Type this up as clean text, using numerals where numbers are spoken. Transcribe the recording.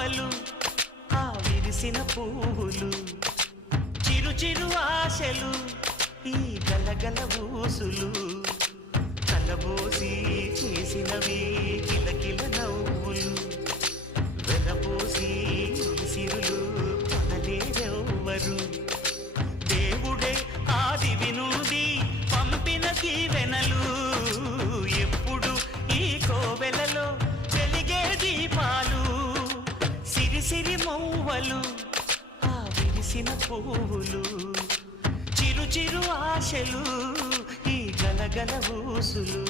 మౌవలు ఆ విరిసిన పువ్వులు చిరు చిరు ఆశలు ఈ గలగల ఊసులు కలబోసి చేసినవి కిలకిల నవ్వులు వెలబోసి సిరులు కొనలేరెవ్వరు దేవుడే ఆదివి నుండి పంపిన దీవెనలు ఎప్పుడు ఈ కోవెలలో వెలిగే దీపాలు సిరి సిరి మౌవలు ఆ విరిసిన పువ్వులు చిరు చిరు ఆశలు ఈ గలగల ఊసులు